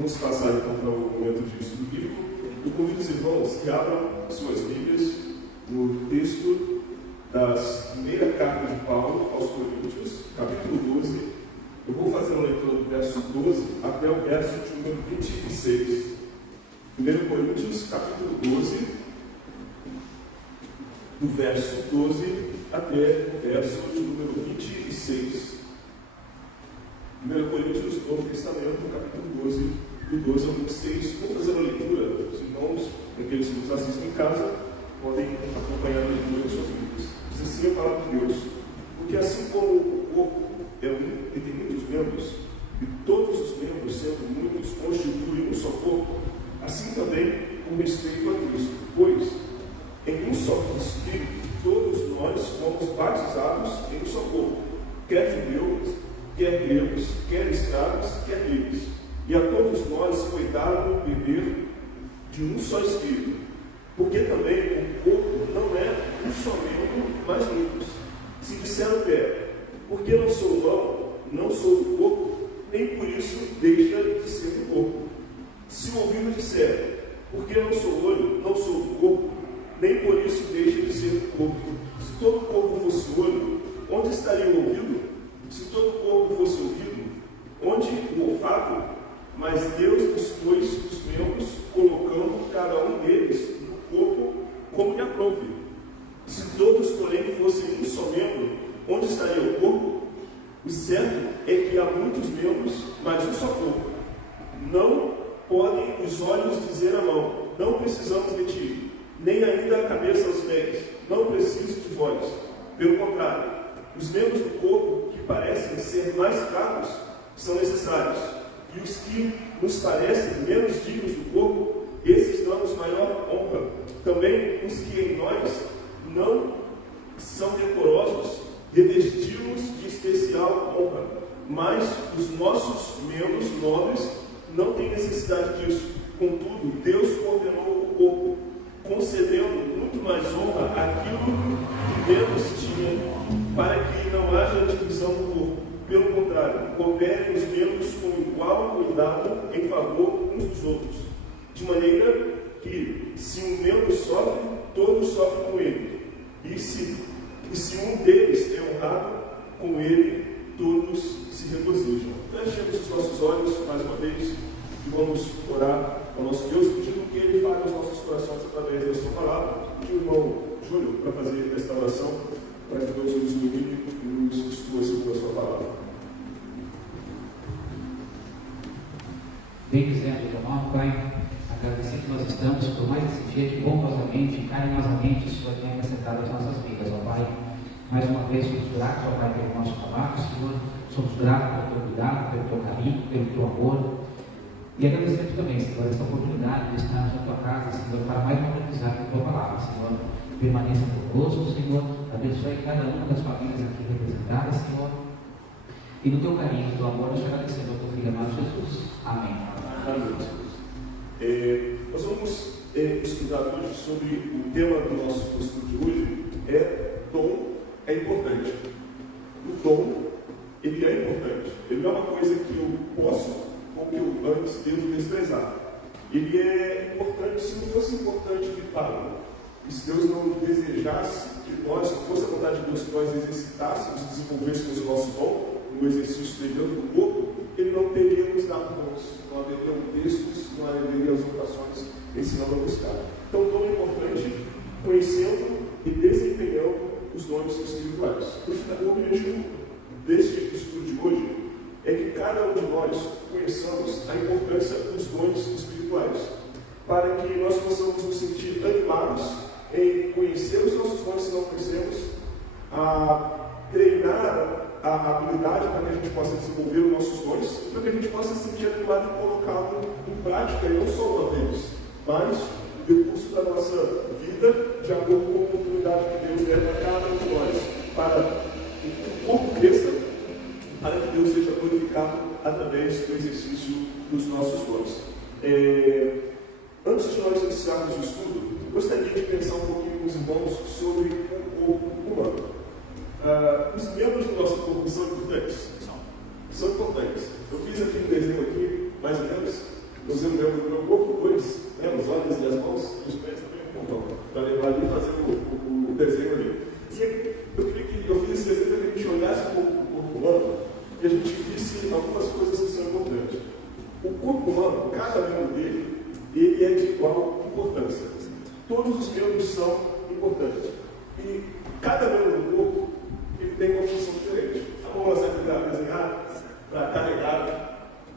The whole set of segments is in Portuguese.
Vamos passar então para o momento de estudo bíblico. Eu convido os irmãos que abram suas Bíblias no texto da primeira carta de Paulo aos Coríntios, capítulo 12. Eu vou fazer uma leitura do verso 12 até o verso de número 26. 1 Coríntios, capítulo 12, do verso 12 até o verso de número 26. 1 Coríntios, Novo Testamento, capítulo 12, do 12 ao 26. Vou fazer uma leitura, os irmãos, aqueles que nos assistem em casa, podem acompanhar a leitura de suas Bíblias. Diz assim a palavra de Deus: porque assim como o corpo é um e tem muitos membros, e todos os membros, sendo muitos, constituem um só corpo, assim também com respeito a Cristo. Pois, em um só Espírito, todos nós fomos batizados em um só corpo, quer judeus, quer gregos, quer escravos, quer livres. E a todos nós foi dado beber de um só Espírito. Porque também o corpo não é um só membro, mas muitos. Se disser o pé, porque não sou mão, não sou do corpo, nem por isso deixa de ser do corpo. Se o ouvido disser, porque não sou olho, não sou do corpo, nem por isso deixa de ser do corpo. Se todo o corpo fosse olho, onde estaria o ouvido? Se todo o corpo fosse ouvido, onde o olfato? Mas Deus dispôs os membros, colocando cada um deles no corpo como lhe aprouve. Se todos, porém, fossem um só membro, onde estaria o corpo? O certo é que há muitos membros, mas um só corpo. Não podem os olhos dizer à mão, não precisamos de ti, nem ainda a cabeça aos pés, não preciso de vós. Pelo contrário, os membros do corpo que parecem ser mais fracos são necessários, e os que nos parecem menos dignos do corpo, esses damos maior honra. Também os que em nós não são decorosos, revesti-los de especial honra. Mas os nossos membros nobres não têm necessidade disso. Contudo, Deus ordenou o corpo, concedendo muito mais honra àquilo que menos tinha, para que não haja divisão do corpo. Pelo contrário, cooperem os membros com igual cuidado em favor uns dos outros, de maneira que, se um membro sofre, todos sofrem com ele, e se um deles é honrado, com ele todos se regozijam. Fechemos os nossos olhos mais uma vez e vamos orar ao nosso Deus, pedindo que Ele fale aos nossos corações através da sua palavra. Pedi o irmão Júlio para fazer esta oração, para que Deus nos ilumine e nos instrua segundo a sua palavra. Bem dizendo, irmão, Pai, agradecer que nós estamos por mais esse dia que bombosamente, carinhosamente o Senhor tem acrescentado às nossas vidas, ó Pai. Mais uma vez somos gratos, ó Pai, pelo nosso trabalho, Senhor. Somos gratos pelo teu cuidado, pelo teu carinho, pelo teu amor. E agradecemos também, Senhor, esta oportunidade de estarmos na tua casa, Senhor, para mais uma aprendizagem da tua palavra, Senhor. Permaneça conosco, Senhor. Abençoe cada uma das famílias aqui representadas, Senhor. E no teu carinho, no teu amor, nós te agradecemos ao teu Filho amado Jesus. Amém. Amém. Nós vamos estudar hoje sobre o tema do nosso estudo de hoje, dom é importante. O dom, ele é importante. Ele não é uma coisa que eu posso ou que eu antes devo desprezar. Ele é importante. Se não fosse importante evitá-lo, e se Deus não desejasse que nós, se fosse a vontade de Deus que nós exercitássemos, desenvolvêssemos o nosso dom no exercício de Deus do corpo, Ele não teria nos dado dons, não haveria textos, não haveria as orações ensinando a buscar. Então, o dom é importante, conhecendo e desempenhando os dons espirituais. O objetivo deste estudo de hoje é que cada um de nós conheçamos a importância dos dons espirituais, para que nós possamos nos sentir animados em conhecer os nossos dons se não conhecemos, a treinar a habilidade para que a gente possa desenvolver os nossos dons, para que a gente possa se sentir animado e colocá-lo em prática, e não só uma vez, mas no curso da nossa vida, de acordo com a oportunidade que Deus der para cada um de nós, para que o corpo cresça, para que Deus seja glorificado através do exercício dos nossos dons. Antes de nós iniciarmos o estudo, eu gostaria de pensar um pouquinho com os irmãos sobre o corpo humano. Os membros do nosso corpo são importantes? São importantes. Eu fiz aqui um desenho aqui, mais ou menos, você não lembra do meu corpo, dois, né, os olhos e as mãos, e os pés também contam, para lembrar ali e fazer o desenho ali. E eu queria que eu fiz esse desenho para que a gente olhasse um pouco o corpo humano e a gente visse algumas coisas que são importantes. O corpo humano, cada membro dele, ele é de igual importância. Todos os membros são importantes. E cada membro do corpo, ele tem uma função diferente. A mão serve para desenhar, para carregar,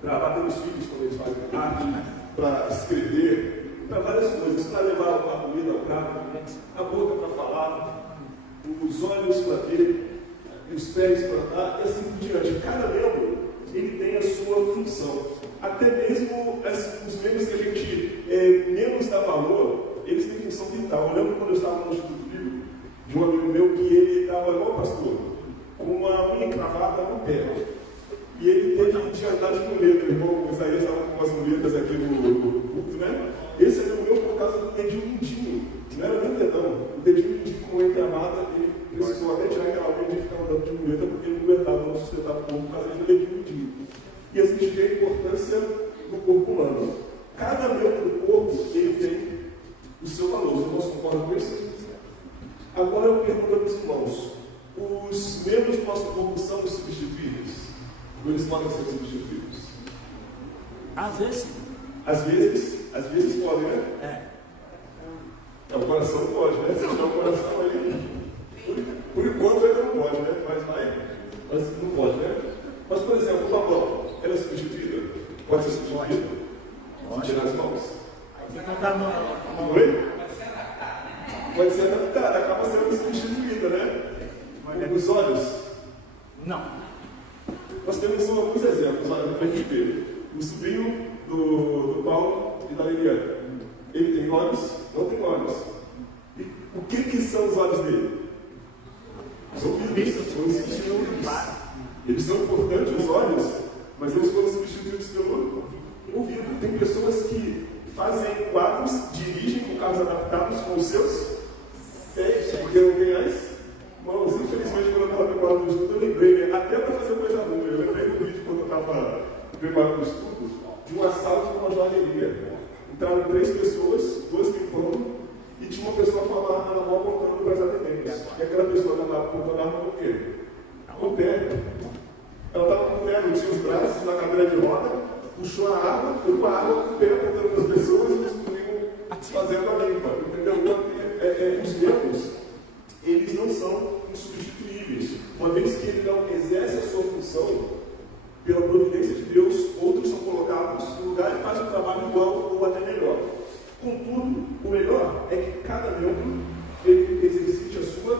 para bater nos filhos quando eles fazem arte, para escrever, para várias coisas, para levar a comida ao prato, a boca para falar, os olhos para ver, e os pés para andar, e assim por diante. Cada membro, ele tem a sua função. Até mesmo os membros que a gente menos dá valor, eles têm função vital. Eu lembro quando eu estava no Instituto Bíblico, de um amigo meu que ele estava igual pastor, com uma unha encravada no pé. E ele teve de andar de muleta. O irmão Isaías estava com umas muletas aqui no culto, né? Esse amigo meu, por causa do dedinho mindinho, não era nem o dedão, o dedinho mindinho com unha encravada, ele precisou até tirar aquela unha de ficar andando de muleta, porque ele não aguentava, não sustentava o corpo por causa do dedinho mindinho. E assim a gente vê a importância do corpo humano. Cada membro do corpo, ele tem o seu valor. Os irmãos concordam com isso? Agora eu pergunto aos irmãos: os membros do nosso corpo são substituíveis? Ou eles podem ser substituídos? Às vezes. Às vezes podem, né? O coração não pode, né? Se tiver o coração aí, por enquanto ainda não pode, né? Mas não pode, né? Mas, por exemplo, o mão, ela é substituída? Pode ser substituída? Tirar as mãos? Oi? Pode ser adaptada, acaba sendo substituída, né? Os olhos? Não. Nós temos alguns exemplos, olha, para a gente ver. O sobrinho do Paulo e da Liliana. Ele tem olhos? Não tem olhos. E o que são os olhos dele? Os ouvidos. Eles são importantes, os olhos, mas eles foram substituídos pelo ouvido. Tem pessoas que fazem quadros, dirigem com carros adaptados com os seus pés, porque não tem as mãos. Infelizmente, quando eu estava preparando o estudo, eu lembrei, né? Até para fazer coisa ruim, eu lembrei do vídeo quando eu estava preparando o estudo, de um assalto numa joalheria. Entraram 3 pessoas, 2 limpando, e tinha uma pessoa com a arma na mão apontando para as atendentes. E aquela pessoa estava apontando a arma no quê? Com o pé. Ela estava com o pé, não tinha os braços, na cadeira de roda, puxou a arma, foi com a arma com o pé apontando para as pessoas e os meninos fazendo a limpa. Entendeu? Então, os membros, eles não são insubstituíveis. Uma vez que ele não exerce a sua função, pela providência de Deus, outros são colocados no lugar e fazem um trabalho igual ou até melhor. Contudo, o melhor é que cada membro ele exercite a sua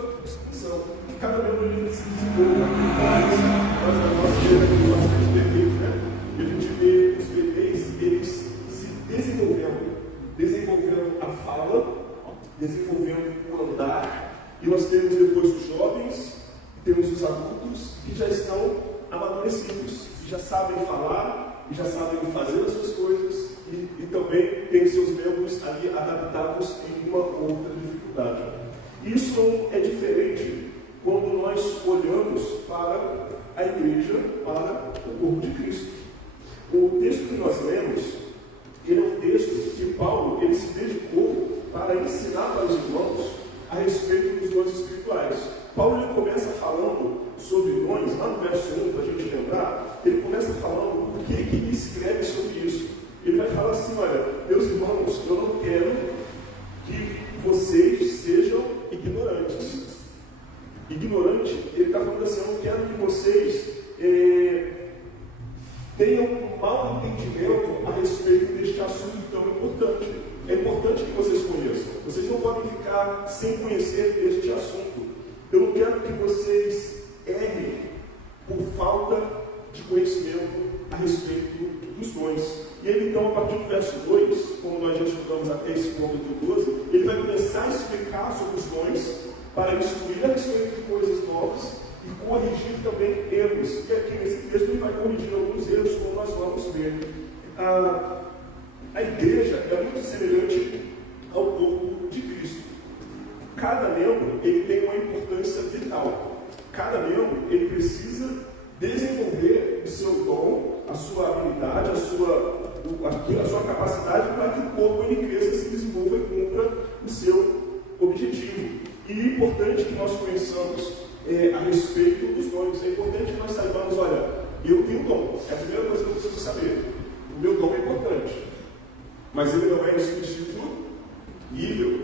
função. Que cada membro ele se desenvolva mais. Nós, na nossa igreja, temos bastante bebês, né? E a gente vê os bebês, eles se desenvolvendo a fala, desenvolvendo o andar. E nós temos depois os jovens, temos os adultos que já estão amadurecidos, que já sabem falar, e já sabem fazer as suas coisas, e também têm seus membros ali adaptados em uma outra dificuldade. Isso não é diferente quando nós olhamos para a igreja, para o corpo de Cristo. O texto que nós lemos, ele é um texto que Paulo ele se dedicou para ensinar para os irmãos a respeito dos dons espirituais. Paulo ele começa falando sobre dons, lá no verso 1, para a gente lembrar, ele começa falando o que ele escreve sobre isso. Ele vai falar assim: olha, meus irmãos, eu não quero que vocês sejam ignorantes. Ignorante, ele está falando assim: eu não quero que vocês tenham um mau entendimento a respeito deste assunto tão importante. É importante que vocês conheçam. Vocês não podem ficar sem conhecer este assunto. Eu não quero que vocês errem por falta de conhecimento a respeito dos dons. E ele então, a partir do verso 2, como nós já estudamos até esse ponto de 12, ele vai começar a explicar sobre os dons para instruir a respeito de coisas novas e corrigir também erros. E aqui nesse texto ele vai corrigir alguns erros, como nós vamos ver. A igreja é muito semelhante ao corpo de Cristo. Cada membro ele tem uma importância vital. Cada membro ele precisa desenvolver o seu dom, a sua habilidade, a sua a sua capacidade para que o corpo ele cresça, se desenvolva e cumpra o seu objetivo. E é importante que nós conheçamos a respeito dos dons. É importante que nós saibamos, olha, eu tenho dom. É a primeira coisa que eu preciso saber. O meu dom é importante. Mas ele não é substituível.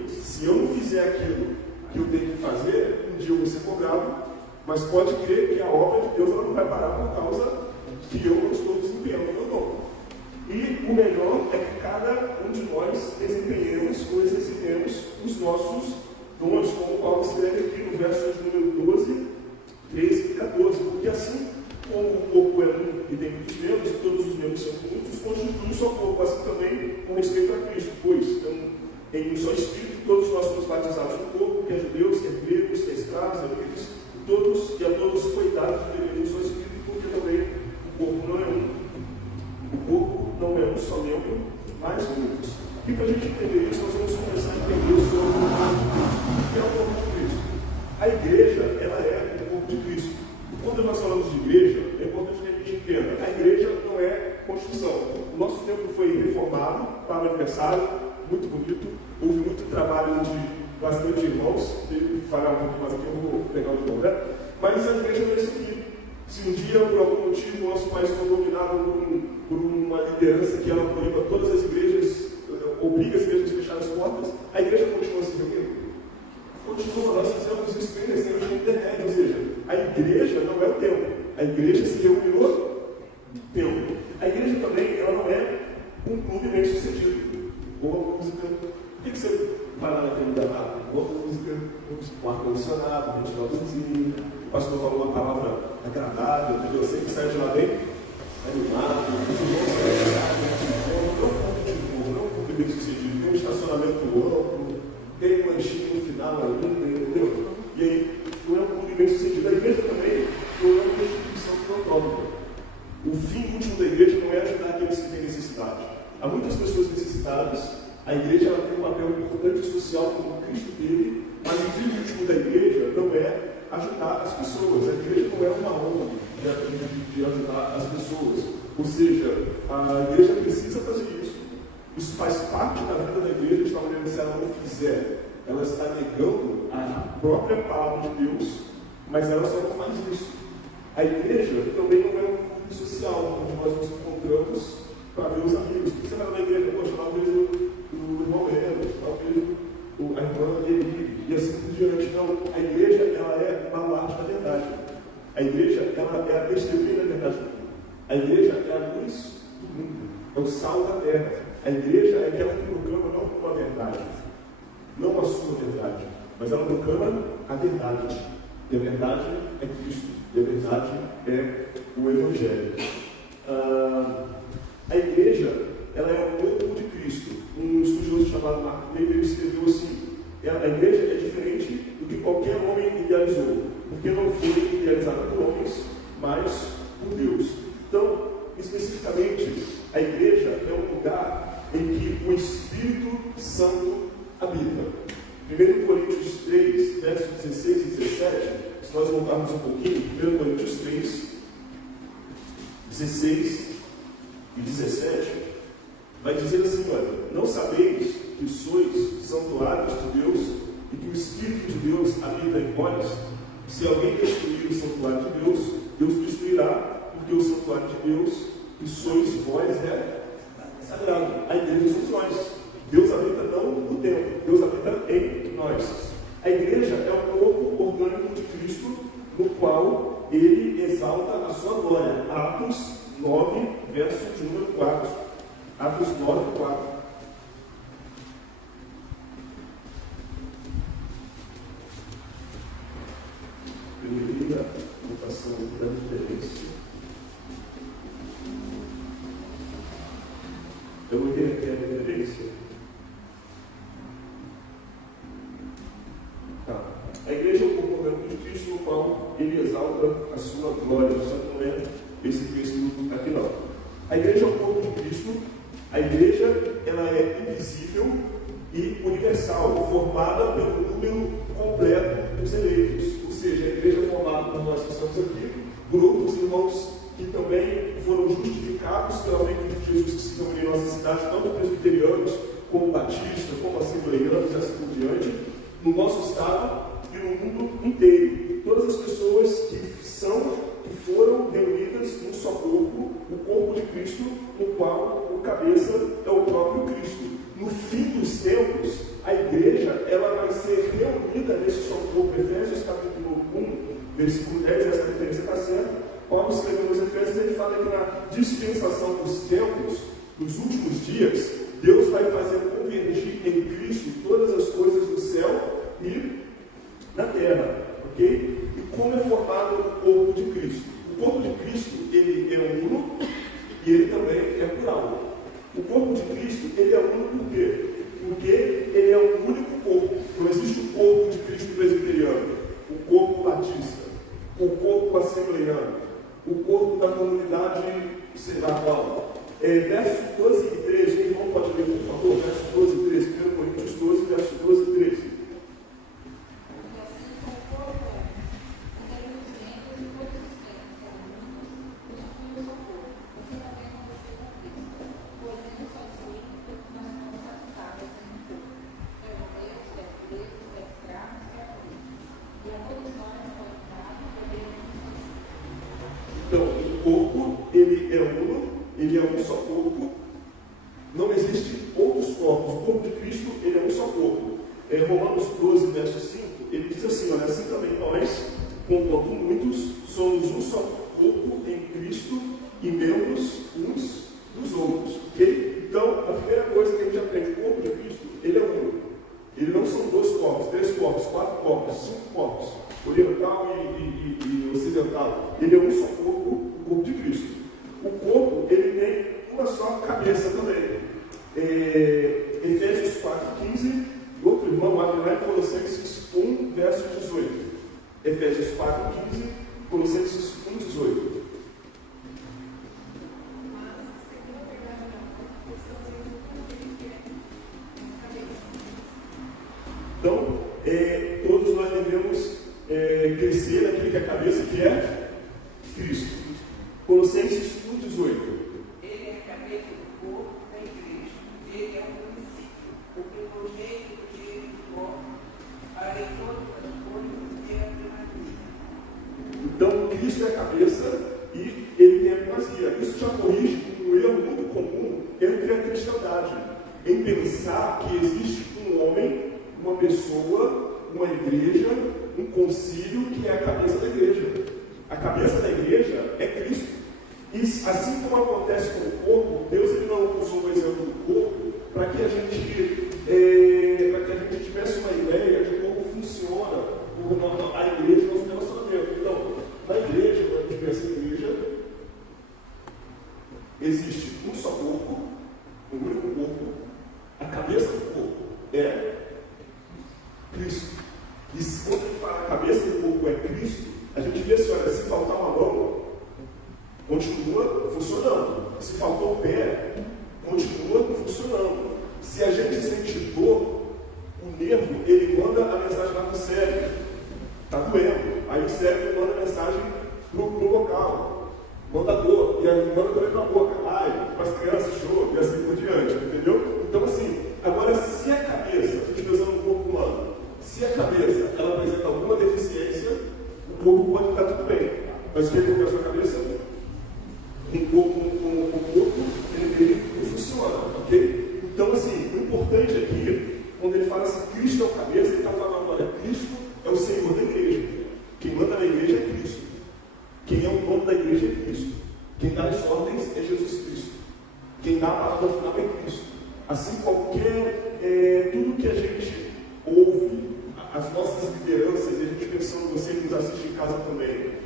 Se eu não fizer aquilo que eu tenho que fazer, um dia eu vou ser cobrado, mas pode crer que a obra de Deus ela não vai parar por causa que eu não estou desempenhando o meu dom. E o melhor é que cada um de nós desempenhemos ou exercitemos os nossos dons, como Paulo escreve aqui no verso de número 12, 13 e 14, porque assim como o corpo é um e tem muitos membros, e todos os membros são muitos, constitui um só corpo, assim também com respeito a Cristo, pois em um só Espírito todos nós fomos batizados no corpo, quer judeus, quer gregos, quer escravos, quer livres, e a todos foi dado de beber um só Espírito, porque também o corpo não é um. O corpo não é um só membro, mas muitos. E para a gente entender isso, nós vamos começar a entender sobre o que é o corpo de Cristo. A igreja, ela é o corpo de Cristo. Quando nós falamos de igreja, é importante que a gente entenda. A igreja não é construção. O nosso templo foi reformado para o aniversário, muito bonito. Houve muito trabalho de bastante irmãos. Ele fará um pouquinho mais aqui, eu vou pegar o de novo, né? Mas a igreja não é isso aqui. Se um dia, por algum motivo, nosso país for dominado por uma liderança que ela proíba todas as igrejas, obriga as igrejas a fechar as portas, a igreja continua se reunindo. Continua, nós fizemos isso bem recente na internet, ou seja, a igreja não é o templo, a igreja se reúne no templo. A igreja também ela não é um clube bem sucedido. Boa música. O que você vai lá naquele lugar lá? Boa música, um ar-condicionado, ventiladorzinho. O pastor falou uma palavra agradável, entendeu? Você que sai de lá bem animado, não é um clube bem sucedido, tem um estacionamento amplo, tem um lanchinho no final ainda, entendeu? E aí, não é um clube bem sucedido. A igreja também não é uma instituição filantrópica. O fim último da igreja não é ajudar aqueles que têm necessidade. Há muitas pessoas necessitadas. A igreja ela tem um papel importante social como Cristo teve, mas o fim último da igreja não é ajudar as pessoas. A igreja não é uma ONG de ajudar as pessoas. Ou seja, a igreja precisa fazer isso. Isso faz parte da vida da igreja, de tal maneira que se ela não fizer, ela está negando a própria palavra de Deus, mas ela só não faz isso. A igreja também não é um clube social, onde nós nos encontramos para ver os amigos. Por que você vai na igreja? Poxa, lá eu vejo o irmão Eros, lá eu vejo a irmã Eli, e assim por diante. Não, a igreja ela é a baluarte da verdade. A igreja ela é a testemunha da verdade do mundo. A igreja é a luz do mundo, é o sal da terra. A igreja é aquela que proclama não uma verdade, não a sua verdade, mas ela proclama a verdade. E a verdade é Cristo, e a verdade é o Evangelho. A igreja ela é o corpo de Cristo. Um estudioso chamado Mark Dever escreveu assim: a igreja é diferente do que qualquer homem idealizou, porque não foi idealizada por homens, mas por Deus. Então, especificamente, a igreja é um lugar em que o Espírito Santo habita. 1 Coríntios 3, versos 16 e 17, se nós voltarmos um pouquinho, 1 Coríntios 3, 16 e 17, vai dizer assim: olha, não sabeis que sois santuários de Deus e que o Espírito de Deus habita em vós? Se alguém destruir o santuário de Deus, Deus destruirá, porque o santuário de Deus, que sois vós, é sagrado. A igreja somos nós. Deus habita não no templo, Deus habita em nós. A igreja é o corpo orgânico de Cristo, no qual ele exalta a sua glória. Atos 9, verso de número 4. Atos 9, 4. Primeira votação da diferença. Eu vou ter aqui a referência. Tá. A igreja é o corpo orgânico de Cristo, no qual ele exalta a sua glória. Só que não é esse texto aqui não. A igreja é o corpo de Cristo. A igreja ela é invisível e universal, formada pelo número completo dos eleitos. Ou seja, a igreja é formada por nós que estamos aqui, por outros irmãos que também foram justificados pela fé em Cristo Jesus, que se reúnem em nossa cidade, tanto presbiterianos, como batistas, como assembleianos e assim por diante, no nosso estado e no mundo inteiro. Todas as pessoas que foram reunidas num só corpo, o corpo de Cristo, no qual o cabeça é o próprio Cristo. No fim dos tempos, a igreja ela vai ser reunida nesse só corpo. Efésios capítulo 1, versículo 10, essa referência está certa. Paulo escrevendo nos Efésios, ele fala que na dispensação dos tempos, nos últimos dias, Deus vai fazer convergir em Cristo todas as coisas do céu e na terra, ok? E como é formado o corpo de Cristo? O corpo de Cristo, ele é uno e ele também é plural. O corpo de Cristo, ele é uno por quê? Porque ele é um único corpo. Não existe o corpo de Cristo presbiteriano, o corpo batista, o corpo assembleiano, o corpo da comunidade, sei lá qual. Versos 12 e 13, o irmão pode ler, por favor, versos 12 e 13, 1 Coríntios 12, versos 12 e 13. Então, o corpo, ele é uno, ele é um só corpo, não existe outros corpos. O corpo de Cristo, ele é um só corpo. Romanos 12, verso 5, ele diz assim, olha, assim também nós, conquanto muitos, somos um só corpo em Cristo e membros uns dos outros, ok? Então, a primeira coisa que a gente aprende, o corpo de Cristo, ele é uno. Ele não são 2 corpos, 3 corpos, 4 corpos, 5 corpos, oriental e ocidental. Ele é um só corpo, o corpo de Cristo. O corpo, ele tem uma só cabeça também. Efésios 4,15, outro irmão abre lá em Colossenses 1, verso 18. Efésios 4,15, Colossenses 1, 18. Então, todos nós devemos crescer naquele que é a cabeça, que é Cristo. Colossenses 1,18. Ele é a cabeça do corpo da igreja. Ele é o princípio, o primogênito do gênero do corpo, para em todas as coisas ter a primazia. Então, Cristo é a cabeça e ele tem a primazia. Isso já corrige um erro muito comum entre a cristandade, em pensar que existe um homem, uma pessoa, uma igreja, um concílio que é a cabeça da igreja. A cabeça da igreja é Cristo. E assim como acontece com o corpo, Deus ele não usou o exemplo do corpo para que a gente tivesse uma ideia de como funciona a igreja no relacionamento. Então, na igreja, quando a gente pensa em igreja, existe um só corpo, um único corpo. A cabeça do corpo é Cristo. E quando ele fala a cabeça do corpo é Cristo, a gente vê assim, olha, se faltar uma mão, continua funcionando. Se faltou o pé, continua funcionando. Se a gente sente dor, o nervo, ele manda a mensagem lá para o cérebro. Está doendo. Aí o cérebro manda a mensagem para o local. Manda dor. E aí manda também para a boca. Ai, para as crianças, show. E assim por diante. Entendeu? Então assim, agora se a cabeça, a gente pensando no corpo humano, se a cabeça ela apresenta alguma deficiência, o corpo pode estar tudo bem. Mas o que acontece com a cabeça? O corpo, ele funciona, ok? Então, assim, o importante aqui, quando ele fala assim, Cristo é o cabeça, ele está falando, olha, Cristo é o Senhor da igreja. Quem manda na igreja é Cristo. Quem é o dono da igreja é Cristo. Quem dá as ordens é Jesus Cristo. Quem dá a palavra final é Cristo. Assim, tudo que a gente ouve, as nossas lideranças, e a gente pensando, você que nos assiste em casa também,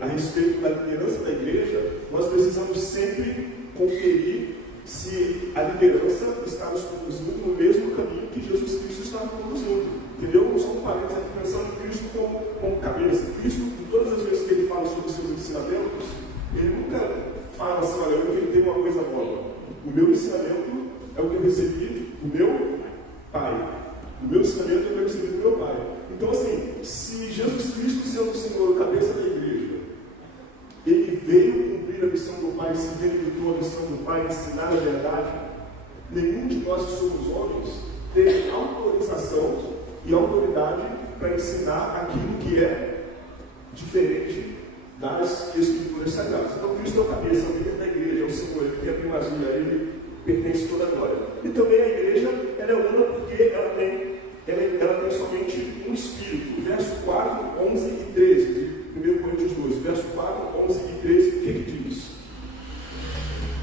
a respeito da liderança da igreja, nós precisamos sempre conferir se a liderança está nos conduzindo no mesmo caminho que Jesus Cristo está nos conduzindo. Entendeu? Não são parentes aqui pensando em Cristo como cabeça. Cristo, todas as vezes que ele fala sobre os seus ensinamentos, ele nunca fala assim, olha, eu inventei uma coisa nova. O meu ensinamento é o que eu recebi do meu Pai. O meu ensinamento é o que eu recebi do meu Pai. Então, assim, se Jesus Cristo, sendo o Senhor, a cabeça da igreja, ele veio ensinar a verdade, nenhum de nós que somos homens tem autorização e autoridade para ensinar aquilo que é diferente das Escrituras Sagradas. Então, Cristo é o cabeça, é o líder da igreja, é o Senhor, ele tem a primazia, ele pertence toda a glória. E também a igreja, ela é una porque ela tem somente um Espírito. Verso 4, 11 e 13, de 1 Coríntios 12. Verso 4, 11 e 13, o que diz?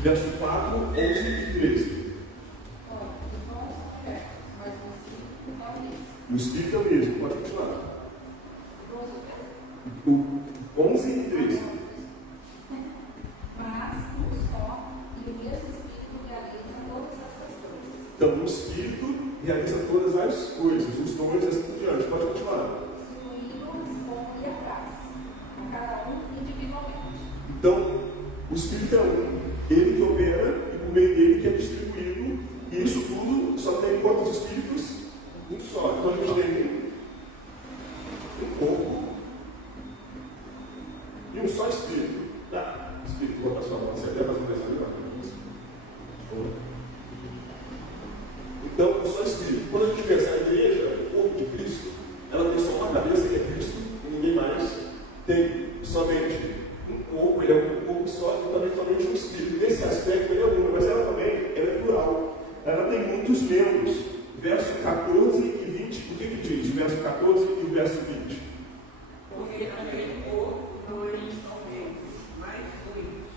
Verso 4, 11 e 13. O Espírito é o mesmo, pode continuar. O 11 e 13. Mas um só e o mesmo Espírito realiza todas essas coisas. Então, o Espírito realiza todas as coisas, os dons e assim por diante. Pode continuar. Distribuí-los como lhe apraz, a cada um individualmente. Então, o Espírito é um, ele que opera e por meio dele que é distribuído, e isso tudo só tem quantos Espíritos? Um só. Então, a gente tem um corpo e um só Espírito. Tá? Espírito, vou passar a mão, você quer fazer mais ali? Então, um só Espírito. Quando a gente pensa na igreja, o corpo de Cristo, ela tem só uma cabeça que é Cristo, e ninguém mais tem somente um corpo, ele é um corpo só, e também somente um Espírito. Nesse aspecto, ele é uno, mas ela também é plural. Ela tem muitos membros. Verso 14 e 20, o que diz? O verso 14 e o verso 20. Porque naquele corpo não estão membros, mas muitos.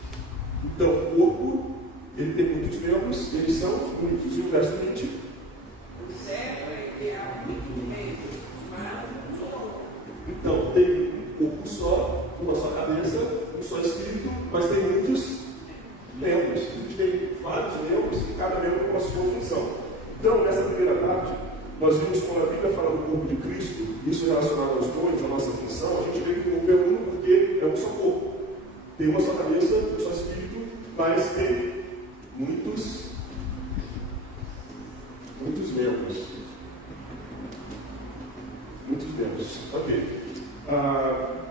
Então, o corpo, ele tem muitos membros, eles são muitos. E o verso 20? O certo é que há muitos membros, mas um só. Então, tem um corpo só, uma só cabeça, um só espírito, mas tem muitos membros. A gente tem vários membros e cada membro com a sua função. Então, nessa primeira parte, nós vimos quando a Bíblia fala do corpo de Cristo, isso relacionado aos dons, à nossa função, a gente vê que o corpo é uno porque é um só corpo. Tem uma só cabeça, um só espírito, mas tem muitos membros. Muitos membros. Ok.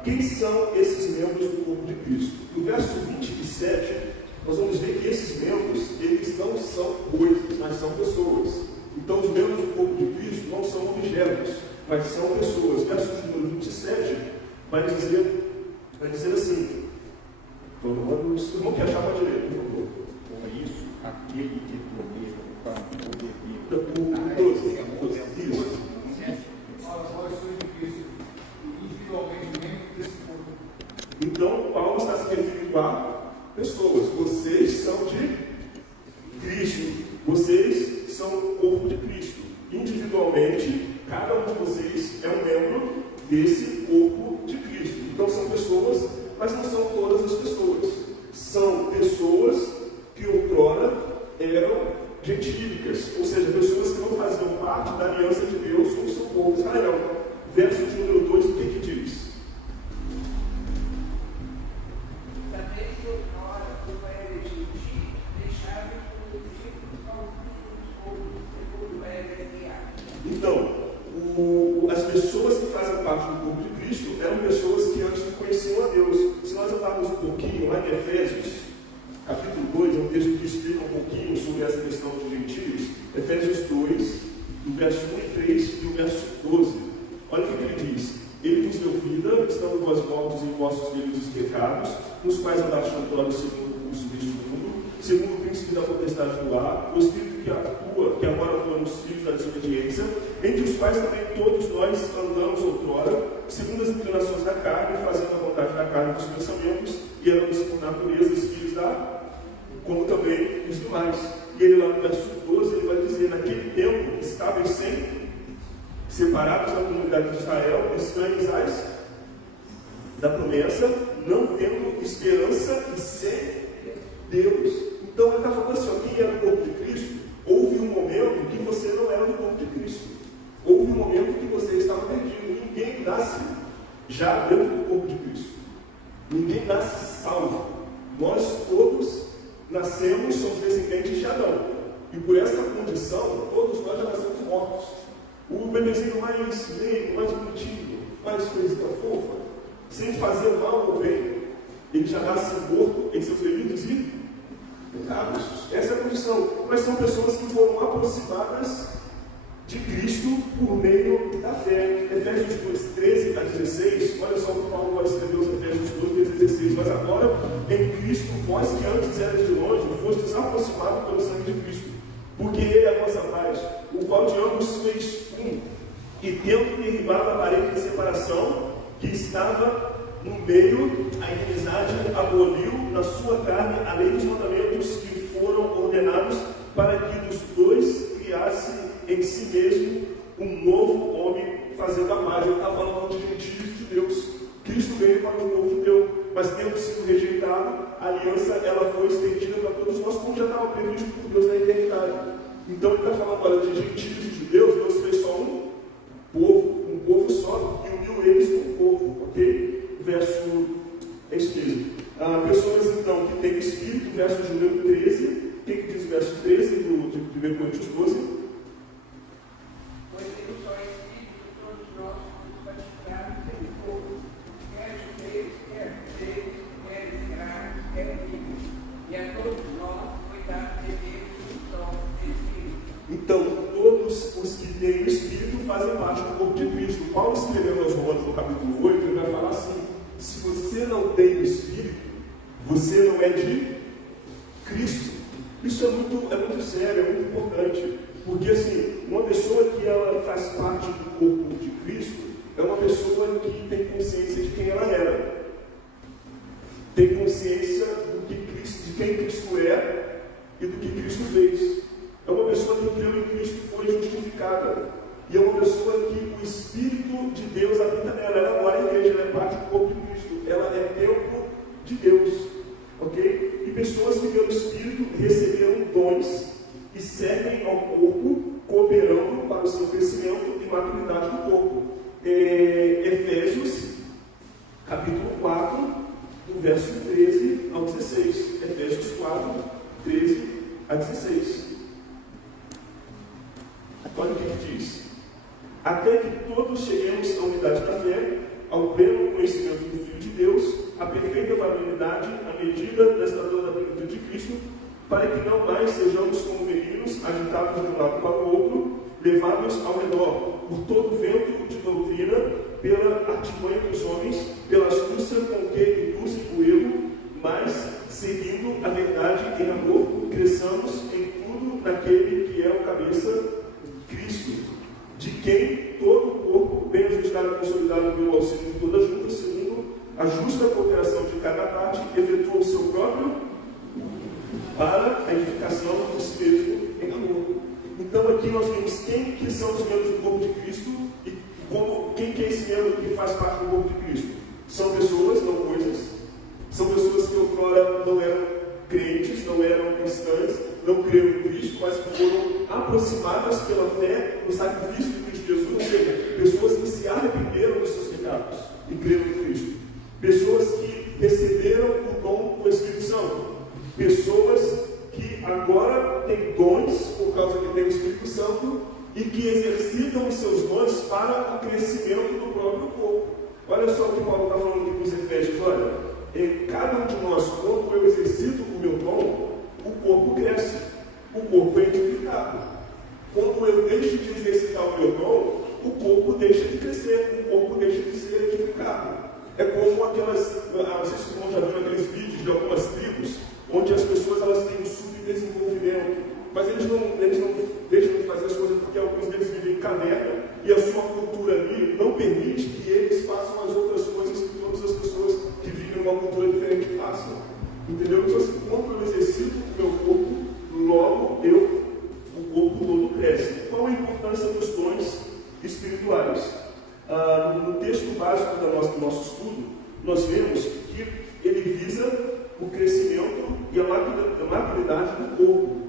Quem são esses membros do corpo de Cristo? No verso 27, nós vamos ver que esses membros, eles não são coisas, mas são pessoas. Então, os membros do corpo de Cristo não são objetos, mas são pessoas. Verso número 27 vai dizer assim. Todo mundo, o irmão que achar pode ler, por favor. Com isso, aquele que prometeu para poder vir. O 12. Isso. Nós somos de Cristo, individualmente membros desse corpo. Então, Paulo está se referindo a pessoas. Vocês são de Cristo. Vocês são o corpo de Cristo. Individualmente, cada um de vocês é um membro desse corpo de Cristo. Então, são pessoas, mas não são todas as pessoas. São pessoas que outrora eram gentílicas, ou seja, pessoas que não faziam parte da aliança de Deus com o seu povo de Israel. Verso de número 2, o que diz? Também que outrora, como era gentil, deixava os discípulos alguns segundo era enviado. Então, as pessoas que fazem parte do corpo de Cristo eram pessoas que antes não conheciam a Deus. Se nós andarmos um pouquinho lá em Efésios, capítulo 2, é um texto que explica um pouquinho sobre essa questão dos gentios. Efésios 2, do verso 1 e 3 e o verso 12. Olha o que ele diz. Ele vos deu vida, estando vós mortos em vossos delitos e pecados, nos quais andaste outrora segundo o curso deste mundo, segundo o princípio da potestade do ar, o Espírito que agora atua nos filhos da desobediência, entre os quais também todos nós andamos outrora, segundo as inclinações da carne, fazendo a vontade da carne dos pensamentos, e éramos por natureza os filhos como também os demais. E ele lá no verso 12, ele vai dizer, naquele tempo estavam separados da comunidade de Israel, estranhos da promessa, não tendo esperança e sem Deus. Então ele está falando assim, quem era o corpo de Cristo, houve um momento que você não era do corpo de Cristo. Houve um momento que você estava perdido. Ninguém nasce já dentro do corpo de Cristo. Ninguém nasce salvo. Nós todos nascemos, somos descendentes de Adão. E por essa condição, todos nós já nascemos mortos. O bebezinho mais lindo, mais bonitinho, mais coisinha fofa, sem fazer mal ou bem, ele já nasce morto em seus delitos e pecados. Essa é a condição. Mas são pessoas que foram aproximadas de Cristo por meio da fé. Efésios 2, 13 a 16, olha só o que Paulo vai escrever os Efésios 2, 13 a 16. Mas agora, em Cristo, vós que antes eras de longe, fostes aproximados pelo sangue de Cristo, porque Ele é a vossa paz, o qual de ambos fez um, e tendo derribado a parede de separação que estava no meio, a inimizade aboliu na sua carne a lei dos mandamentos que foram ordenados para que dos dois criasse em si mesmo um novo homem, fazendo a paz. Ele está falando de gentios e de judeus. Cristo veio para o povo judeu, mas tendo sido rejeitado, a aliança ela foi estendida para todos nós, como já estava previsto por Deus na eternidade. Então ele está falando agora de gentios e judeus. Deus fez só um povo só, e uniu eles com o povo, ok? Verso, é isso mesmo. Pessoas então que têm espírito, verso de número 13, o que diz o verso 13 de 1 Coríntios 12? Pois ele só é espírito, todos nós participamos dele povo, quer judeus, quer gregos, quer escravos, quer livres, e a todos nós foi dado beber um só espírito. Então, todos os que têm o Espírito fazem parte do corpo de Cristo. Paulo escreveu aos Romanos no capítulo 8, ele vai falar assim: se você não tem o Espírito, você não é de Cristo. Isso é muito sério, é muito importante. Porque assim, uma pessoa que ela faz parte do corpo de Cristo é uma pessoa que tem consciência de quem ela era. Tem consciência de quem Cristo é e do que Cristo fez. É uma pessoa que creu em Cristo e foi justificada. E é uma pessoa que o Espírito de Deus habita nela. Ela agora é a igreja, ela é parte do corpo de Cristo. Ela é templo de Deus. Ok? E pessoas que pelo Espírito receberam dons e servem ao corpo, cooperando para o seu crescimento e maturidade do corpo. Efésios, capítulo 4, do verso 13 ao 16. Efésios 4, 13 a 16. Olha o que ele diz: até que todos cheguemos à unidade da fé, ao pleno conhecimento do Filho de Deus, à perfeita varonilidade, à medida da estatura da plenitude de Cristo, para que não mais sejamos como meninos, agitados de um lado para o outro, levados ao redor por todo vento de doutrina, pela artimanha dos homens, pela astúcia com que induzem o erro, mas, seguindo a verdade em amor, cresçamos em tudo naquele que é o cabeça, Cristo, de quem todo o corpo, bem ajustado e consolidado pelo auxílio de toda a junta, segundo a justa cooperação de cada parte, efetua o seu próprio para a edificação de si mesmo em amor. Então aqui nós vemos quem que são os membros do corpo de Cristo e quem que é esse membro que faz parte do corpo de Cristo. São pessoas, não coisas. São pessoas que outrora não eram crentes, não eram cristãs, não creram em Cristo, mas foram aproximadas pela fé no sacrifício de Cristo Jesus, ou seja, pessoas que se arrependeram dos seus pecados e creram em Cristo. Pessoas que receberam o dom do Espírito Santo. Pessoas que agora têm dons, por causa que tem o Espírito Santo, e que exercitam os seus dons para o crescimento do próprio corpo. Olha só o que Paulo está falando aqui com os Efésios. Olha, cada um de nós, quando eu exercito o meu dom, o corpo cresce, o corpo é edificado. Quando eu deixo de exercitar o meu dom, o corpo deixa de crescer, o corpo deixa de ser edificado. É como aquelas, não sei se vocês já viram aqueles vídeos de algumas tribos, onde as pessoas elas têm um subdesenvolvimento, mas eles não deixam de fazer as coisas porque alguns deles vivem em caverna e a sua cultura ali não permite que eles façam as outras coisas que todas as pessoas que vivem uma cultura diferente façam. Entendeu? Então, assim, quando eu exercito o meu corpo, logo o corpo todo cresce. Qual a importância dos dons espirituais? No texto básico do nosso estudo, nós vemos que ele visa o crescimento e a maturidade do corpo.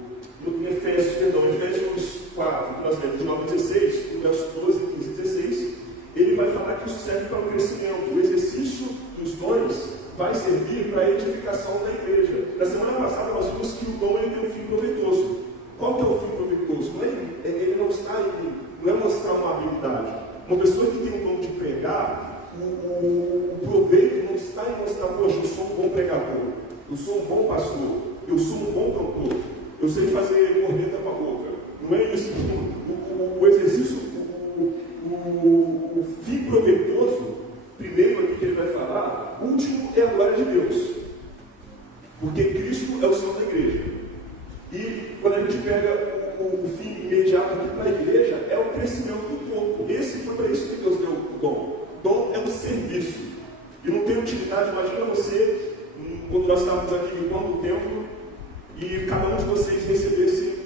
No Efésios 4, que nós lemos de 9 a 16, no verso 12, 15 e 16, ele vai falar que isso serve para o crescimento. O exercício dos dons vai servir para a edificação da igreja. Na semana passada nós vimos que o dom ele tem um fim proveitoso. Qual que é o fim proveitoso? Ele não está não é mostrar uma habilidade. Uma pessoa que tem o dom de pregar, o proveito não está em mostrar, poxa, eu sou um bom pregador, eu sou um bom pastor. eu sou um bom cantor, eu sei fazer corneta com a boca. Não é isso. O exercício, o fim proveitoso, primeiro aqui que ele vai falar, último é a glória de Deus. Porque Cristo é o Senhor da igreja. E quando a gente pega o fim imediato aqui para a igreja, é o crescimento do corpo. Esse foi para isso que Deus deu o dom. Dom é um serviço. E não tem utilidade. Imagina você, quando nós estávamos aqui limpando o templo, e cada um de vocês recebesse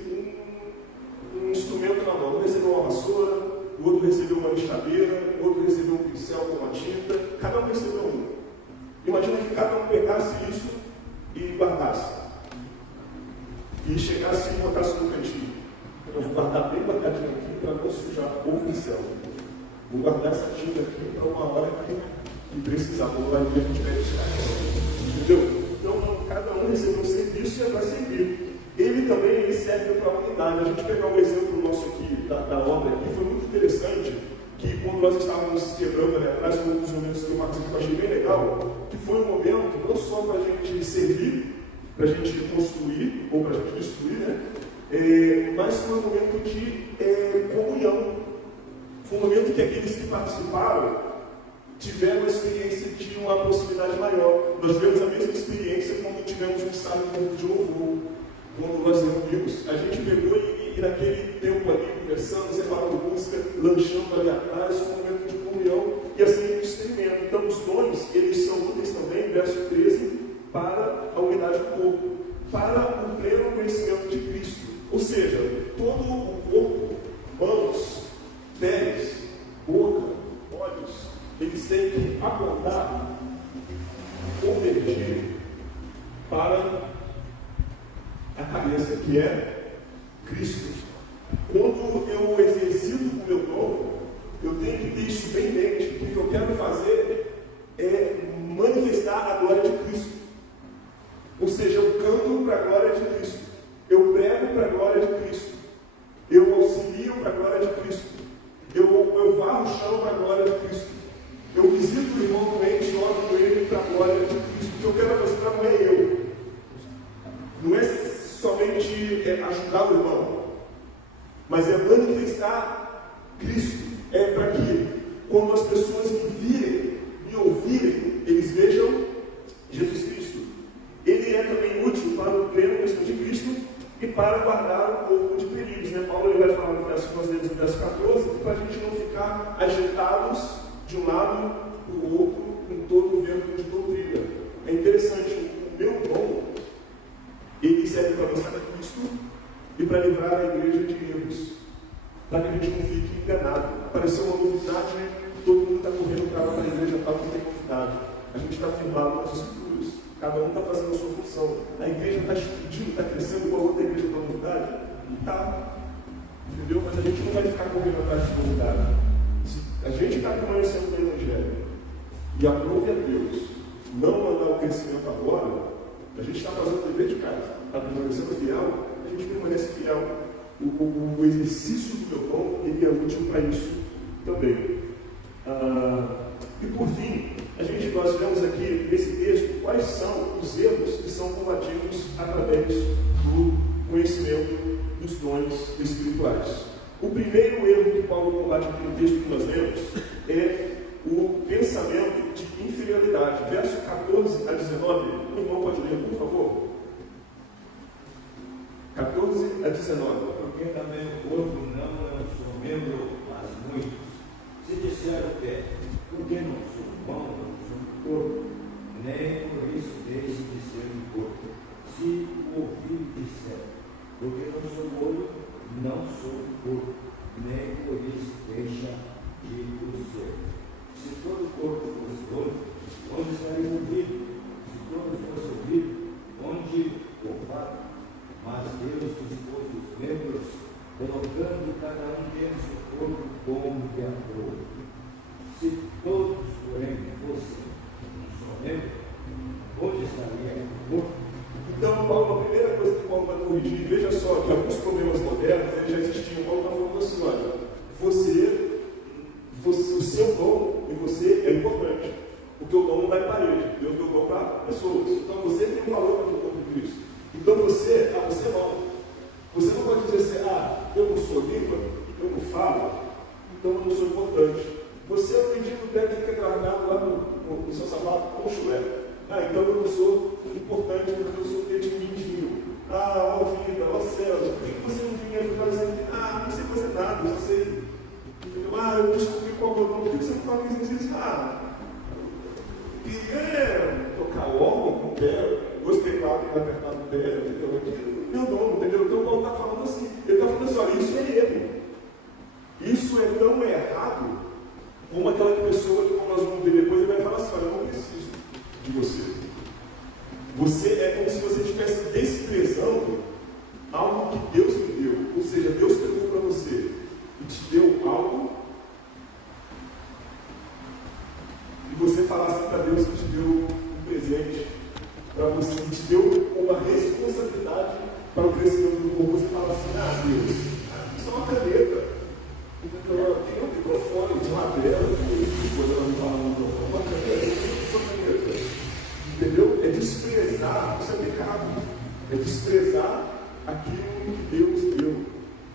um instrumento na mão. Um recebeu uma vassoura, o outro recebeu uma lixadeira, o outro recebeu um pincel com uma tinta, cada um recebeu um. Imagina que cada um pegasse isso e guardasse. E chegasse e botasse no cantinho. Eu vou guardar bem guardadinho aqui para não sujar o pincel. Vou guardar essa tinta aqui para uma hora que precisar. Vou lá e a gente vai tirar. Entendeu? Então, cada um recebeu um serviço e é para servir. Ele também serve para a unidade. A gente pegar um exemplo nosso aqui, da obra aqui, foi muito interessante, que quando nós estávamos quebrando ali atrás, foi um dos momentos que eu participei, que eu achei bem legal, que foi um momento não só para a gente servir, para a gente construir, ou para a gente destruir, né? Mas foi um momento de comunhão. Foi um momento que aqueles que participaram tiveram uma experiência de uma proximidade maior. Nós tivemos a mesma experiência quando tivemos um sábado de louvor, quando nós reunimos. A gente pegou e naquele tempo ali, conversando, separando música, lanchando ali atrás, foi um momento de comunhão, e assim a gente experimenta. Então os dons, eles são úteis também, verso 13, para a unidade do corpo, para o pleno conhecimento de Cristo. Ou seja, todo o corpo, mãos, pés, boca, olhos, eles têm que apontar, convergir para a cabeça, que é Cristo. Quando eu exercito o meu dom, eu tenho que ter isso bem em mente. O que eu quero fazer é manifestar a glória de Cristo. Ou seja, eu canto para a glória de Cristo, eu prego para a glória de Cristo, eu auxilio para a glória de Cristo, eu varro o chão para a glória de Cristo, eu visito o irmão doente e oro com ele para a glória de Cristo. O que eu quero mostrar não é eu, não é somente ajudar o irmão, mas é manifestar Cristo. É para que, quando as pessoas me virem, me ouvirem, eles vejam Jesus Cristo. Ele é também útil para o pleno conhecimento de Cristo e para guardar o corpo de perigos. Né? Paulo ele vai falar no verso 14, para a gente não ficar agitados de um lado para o outro em todo o vento de doutrina. É interessante, o meu dom, ele serve para mostrar a Cristo e para livrar a igreja de erros, para que a gente não fique enganado. Apareceu uma novidade, todo mundo está correndo para a igreja tal, não tem novidade. A gente está firmado nas escrituras, cada um está fazendo a sua função. A igreja está explodindo, está crescendo igual a outra igreja da novidade? Não está. Entendeu? Mas a gente não vai ficar correndo atrás de novidade. Se a gente está permanecendo no Evangelho e aprove a Deus não mandar o crescimento agora, a gente está fazendo o dever de casa, está permanecendo fiel, a gente permanece fiel. O exercício do meu dom, ele é útil para isso também. E por fim, nós vemos aqui nesse texto quais são os erros que são combatidos através do conhecimento dos dons espirituais. O primeiro erro que Paulo combate aqui no texto que nós lemos é o pensamento de inferioridade. Verso 14 a 19, o irmão pode ler, por favor? 14 a 19. Porque também o corpo não é um só membro, mas muitos. Se disser o pé, por que não sou mão, não sou corpo? Nem por isso deixe de ser um corpo. Se o ouvido disser, porque não sou olho, não sou corpo. Nem por isso deixa de o ser. Se todo o corpo fosse olho, onde estaria o ouvido? Se todo fosse ouvido, onde o olfato? Mas Deus dispôs os membros, colocando cada um dentro do corpo como de acordo. Se todos, porém, fossem um só membro, onde estaria o corpo? Então, Paulo, a primeira coisa que Paulo vai corrigir, veja só, que alguns problemas modernos já existiam. Paulo está falando assim: olha, você, o seu dom em você é importante, porque o dom não vai para parede, Deus deu dom para pessoas. Então, você tem um valor para o corpo de Cristo. Então, então eu não sou importante. Você é o mendigo velho que fica guardado lá no seu sapato com chulé. Então eu não sou importante porque eu sou mendigo. Ó vida, ó céu, por que você não vinha para dizer, não sei fazer nada, eu só sei. Eu descobri qual é o nome, por que você não fala que você diz, queria tocar o órgão com o pé, gostei lá, tem apertado o pé, entendeu? Meu nome, entendeu? Então Paulo está falando assim, ele está falando assim, olha, isso é erro. Isso é tão errado como aquela pessoa que, como nós vamos ver depois, ele vai falar assim, olha, eu não preciso de você. Você é como se você estivesse desprezando algo que Deus me deu. Ou seja, Deus pegou para você e te deu algo e você falasse para Deus que te deu um presente para você, que te deu uma responsabilidade para o crescimento do corpo. Você fala assim, Deus, isso é uma caneta. Tem um microfone de madeira, depois ela me fala no microfone, uma caneta. Entendeu? É desprezar, isso é pecado. É desprezar aquilo que Deus deu.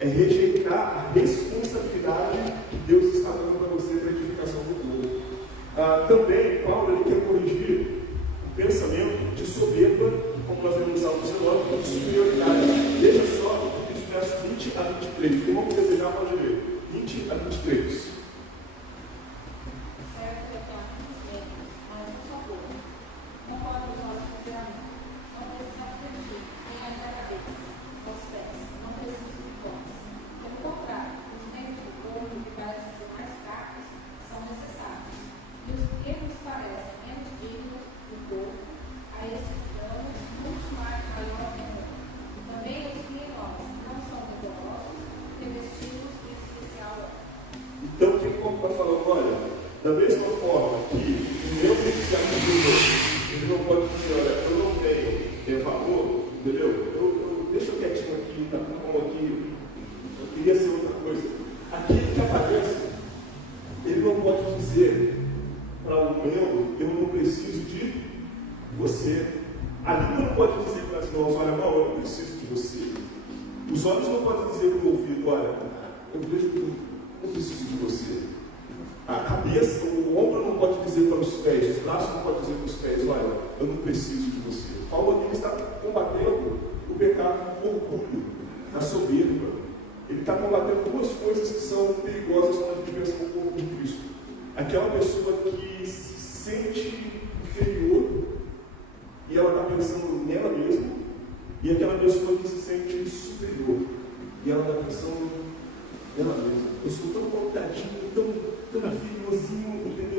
É rejeitar a responsabilidade que Deus está dando para você para a edificação do povo. Também, Paulo ele quer corrigir o pensamento de soberba, como nós vemos no Salmo 19, de superioridade. Veja só, os versos 20 a 23. Quem vamos desejar pode ler. 20 a 23. Então, o que o Paulo está falando? Olha, da mesma forma que o meu beneficiário ele não pode dizer, olha, eu não tenho valor, entendeu? Deixa eu quietinho aqui, tá bom aqui, eu queria ser outra coisa. Aquele que aparece, ele não pode dizer para o meu, eu não preciso de você. A língua não pode dizer para as mãos, olha, não, eu não preciso de você. Os olhos não podem dizer para o ouvido, olha, eu vejo que eu preciso de você. A cabeça, o ombro não pode dizer para os pés, os braços não podem dizer para os pés, olha, eu não preciso de você. Paulo aqui está combatendo o pecado do orgulho, da soberba. Ele está combatendo duas coisas que são perigosas quando a gente pensa no corpo de Cristo. Aquela pessoa que se sente inferior e ela está pensando nela mesma, e aquela pessoa que se sente superior e ela está pensando nela mesma. Eu sou tão contadinho, tão afirmosinho, entendeu?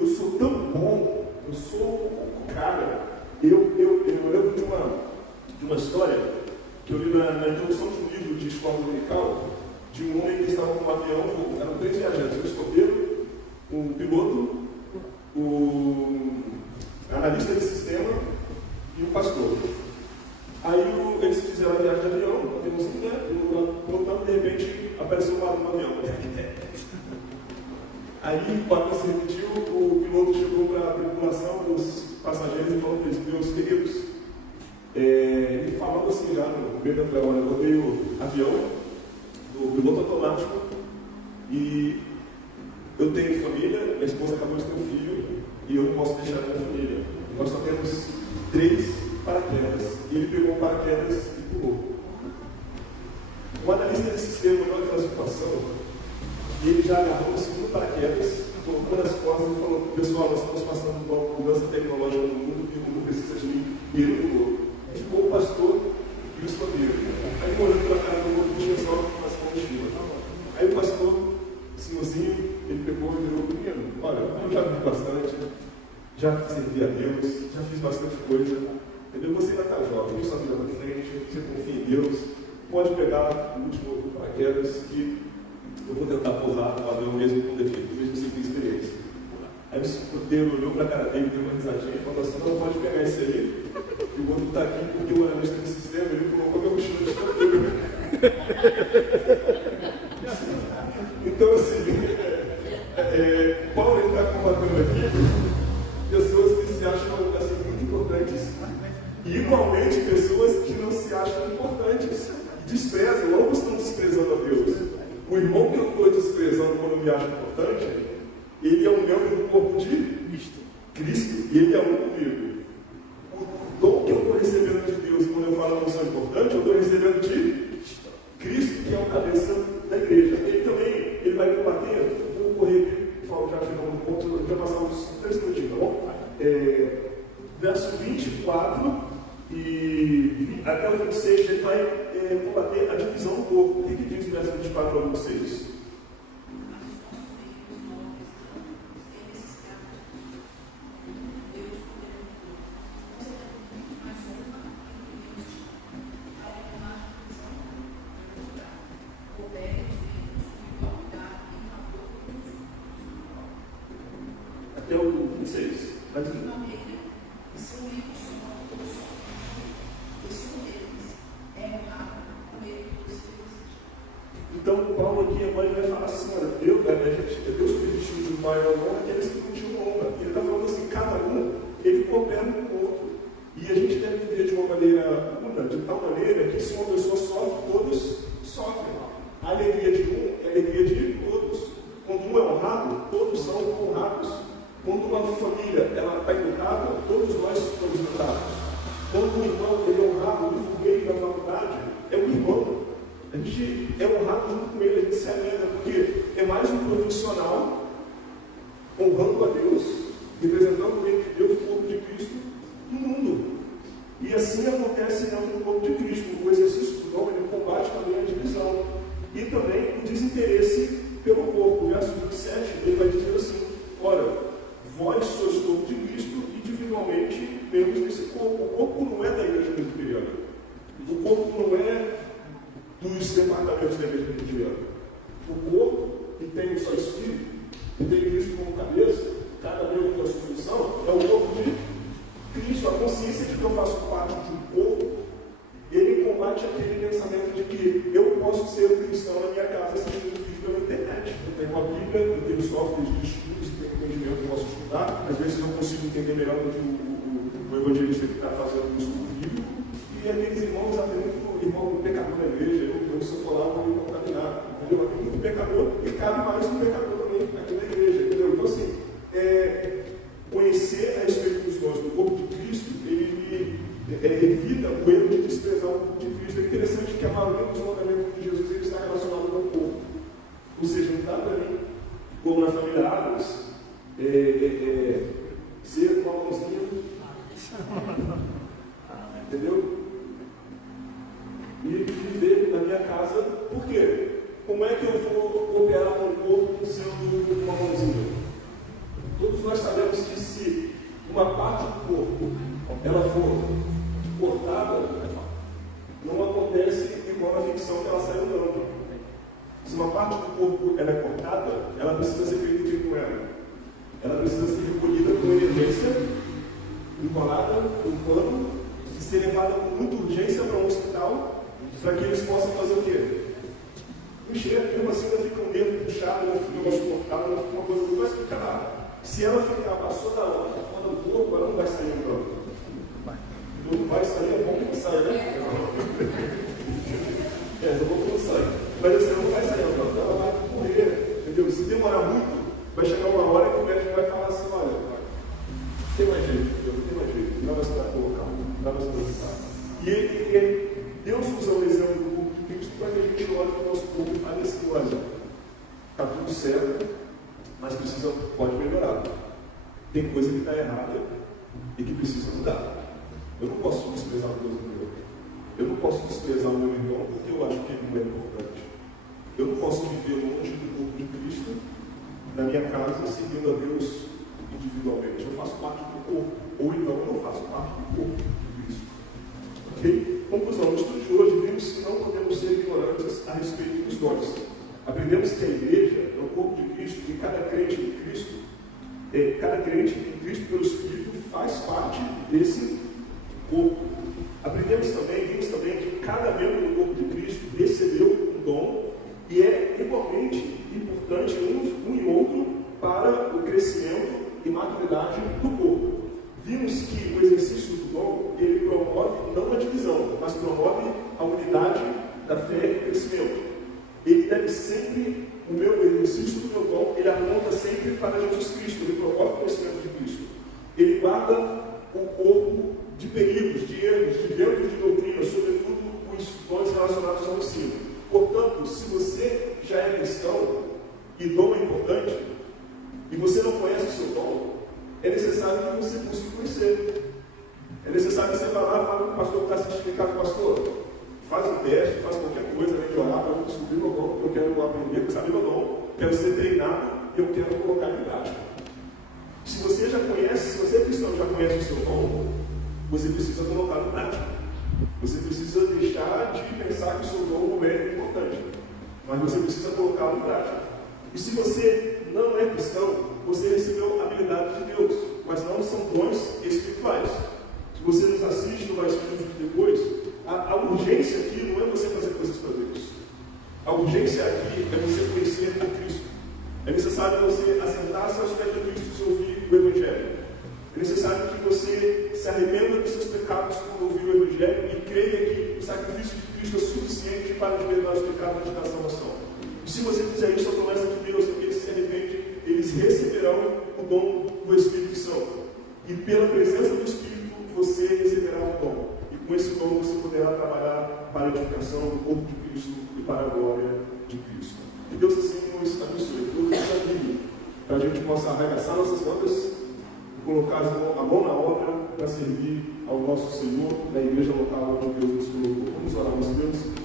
Eu sou tão bom, eu sou o cara. Eu lembro de uma história que eu li na introdução de um livro de escola dominical, de um homem que estava com um avião, eram 3 viajantes, um escoteiro, um piloto, o analista de sistema e o pastor. Aí eles fizeram a viagem de avião, um aviãozinho, né? Voltando, de repente apareceu um barulho no avião. Aí, quando se repetiu, o piloto chegou para a tripulação dos passageiros e falou para eles, meus queridos, ele falando assim já no meio da avião, eu botei o avião do piloto automático e eu tenho família, minha esposa acabou de ter um filho e eu não posso deixar a minha família. Nós só temos 3 paraquedas. E ele pegou o paraquedas e pulou. O analista de sistema olhou aquela situação e ele já agarrou o segundo paraquedas, colocou nas costas e falou, pessoal, nós estamos passando por uma mudança tecnológica no mundo e o mundo precisa de mim. E ele pulou. Ficou o pastor e o escoteiro. Aí olhando para a cara do outro, tinha só as combustíveis. Aí o pastor, senhorzinho, ele pegou e virou menino. Olha, eu já vi bastante, já servi a Deus, já fiz bastante coisa. Entendeu? Você ainda está jovem, tem sua vida na frente, você confia em Deus, pode pegar o último paraquedas que eu vou tentar pousar no avião mesmo com defeito, mesmo sem ter experiência. Aí o escoteiro olhou para a cara dele, deu uma risadinha e falou assim, não pode pegar esse aí, que o outro está aqui porque o analista do sistema, ele colocou meu mochila de escoteiro. Então assim, Paulo está combatendo aqui pessoas que se acham assim, muito importantes. E igualmente pessoas que não se acham importantes, desprezam, ambos estão desprezando a Deus. O irmão que eu estou desprezando quando eu me acho importante, ele é um membro do corpo de Cristo, e ele é um comigo. O dom que eu estou recebendo de Deus quando eu falo que eu sou importante, eu estou recebendo de Cristo, que é o cabeça da igreja. Ele também, ele vai combater, vou correr aqui, falo já chegando no ponto, eu vou passar uns 3 minutinhos, tá bom? Verso 24 e até o 26, ele vai combater a divisão do corpo. O que diz o verso 24 ao 26? Até o 26. Vai dizer. Então, Paulo aqui, a mãe vai falar assim: olha, Deus permitiu de pai ao honra aqueles que continuam honra. Ele está falando assim: cada um, ele coopera um com o outro. E a gente deve viver de uma maneira una, de tal maneira que se uma pessoa sofre, todos sofrem. A alegria de um é a alegria de todos. Quando um é honrado, todos são honrados. Quando uma família está enlutada, todos nós somos enlutados. Quando um irmão ele é honrado, o fogueiro da faculdade é um irmão. A gente é honrado junto com ele, a gente se alegra, porque é mais um profissional honrando a Deus, representando o reino de Deus, o corpo de Cristo, no mundo. E assim acontece dentro do corpo de Cristo. O exercício do dom, ele combate também a divisão e também o desinteresse pelo corpo. O verso 27, ele vai dizer assim: ora, vós sois o corpo de Cristo, individualmente membros desse corpo. O corpo não é da igreja presbiteriana. O corpo não é dos departamentos da igreja presbiteriana. O corpo, que tem o seu espírito, que tem Cristo como cabeça, cada membro com a sua função, é o corpo de Cristo. A consciência de que eu faço parte de um corpo, ele combate aquele pensamento de que eu posso ser um cristão na minha casa sem ter um vídeo pela internet. Eu tenho uma Bíblia, eu tenho softwares de estudos, tenho entendimento que eu posso estudar. Às vezes eu não consigo entender melhor do que o evangelista que está fazendo o estudo bíblico. E aqueles irmãos aprendem que o irmão pecador na igreja, se eu for lá, eu vou me contaminar. Entendeu? Tem muito pecador e cabe mais um pecador também aqui na igreja. Entendeu? Então, assim, conhecer a respeito dos dons do corpo de Cristo, ele evita o erro de desprezar o corpo de Cristo. É interessante que a maioria dos mandamentos de Jesus ele está relacionado com o corpo. Ou seja, não dá para mim, como na família Adams, ser uma mãozinha. Entendeu? E viver na minha casa, por quê? Como é que eu vou operar um corpo sendo uma mãozinha? Todos nós sabemos que se uma parte do corpo ela for cortada, não acontece igual na ficção que ela sai andando. Se uma parte do corpo ela é cortada, ela precisa ser feita o que com ela? Ela precisa ser recolhida com emergência, enrolada com pano, e ser levada com muita urgência para um hospital, para que eles possam fazer o quê? Mexer, mesmo assim ela fica um nervo puxado, ela fica um negócio cortado, ela fica uma coisa que não vai ficar nada. Se ela ficar passou da hora, fora do corpo, ela não vai sair andando. Não vai sair, é bom que não saia, né? É bom que não saia. Mas assim, ela não vai sair andando, ela vai correr, entendeu? Se demorar muito, vai chegar uma hora que o médico vai falar assim: olha, tem mais jeito, entendeu? Não tem mais jeito, não vai se dar colocar, não vai se dar. E Deus usa o exemplo do corpo de Cristo para que a gente olhe para o nosso corpo e fale assim: olha, está tudo certo, mas pode melhorar. Tem coisa que está errada e que precisa mudar. Eu não posso desprezar o Deus do meu. Eu não posso desprezar o meu irmão porque eu acho que ele não é importante. Eu não posso viver longe do corpo de Cristo na minha casa servindo a Deus individualmente. Eu faço parte do corpo, ou então eu não faço parte do corpo de Cristo. Ok? Conclusão, no estudo de hoje vimos que não podemos ser ignorantes a respeito dos dons. Aprendemos que a igreja é o corpo de Cristo e cada crente em Cristo, cada crente em Cristo pelo Espírito faz parte desse corpo. Vimos também que cada membro do corpo de Cristo recebeu um dom e é igualmente importante um e outro para o crescimento e maturidade do corpo. Vimos que o exercício do dom, ele promove não a divisão, mas promove a unidade da fé e o crescimento. Ele deve sempre, o exercício do meu dom, ele aponta sempre para Jesus Cristo, ele provoca o conhecimento de Cristo. Ele guarda o corpo de perigos, de erros, de ventos de doutrina, sobretudo os dons relacionados ao ensino. Portanto, se você já é cristão, e dom é importante, e você não conhece o seu dom, é necessário que você busque conhecer. É necessário que você vá lá e fale com o pastor que está se explicando, pastor, faz um teste, faz qualquer coisa, né, de orar para eu descobrir meu dom, eu quero aprender, saber meu dom, quero ser treinado e eu quero colocar em prática. Se você já conhece, se você é cristão e já conhece o seu dom, você precisa colocar em prática. Você precisa deixar de pensar que o seu dom não é importante, mas você precisa colocá-lo em prática. E se você não é cristão, você recebeu a habilidade de Deus, mas não são dons espirituais. Se você nos assiste, não vai assistir depois, a urgência aqui não é você fazer coisas para Deus. A urgência aqui é você conhecer a Cristo. É necessário você assentar-se aos pés de Cristo e ouvir o Evangelho. É necessário que você se arrependa dos seus pecados quando ouvir o Evangelho e creia que o sacrifício de Cristo é suficiente para libertar os pecados da salvação. E se você fizer isso, a promessa de Deus é que eles se arrependem, eles receberão o dom do Espírito Santo. E pela presença do Espírito, você receberá o dom. E com esse dom você poderá trabalhar para a edificação do corpo de Cristo e para a glória de Cristo. Que Deus assim nos abençoe. Deus nos ajude para a gente possa arregaçar nossas mangas e colocar a mão na obra para servir ao nosso Senhor na igreja local onde Deus nos colocou. Vamos orar, meus Deus.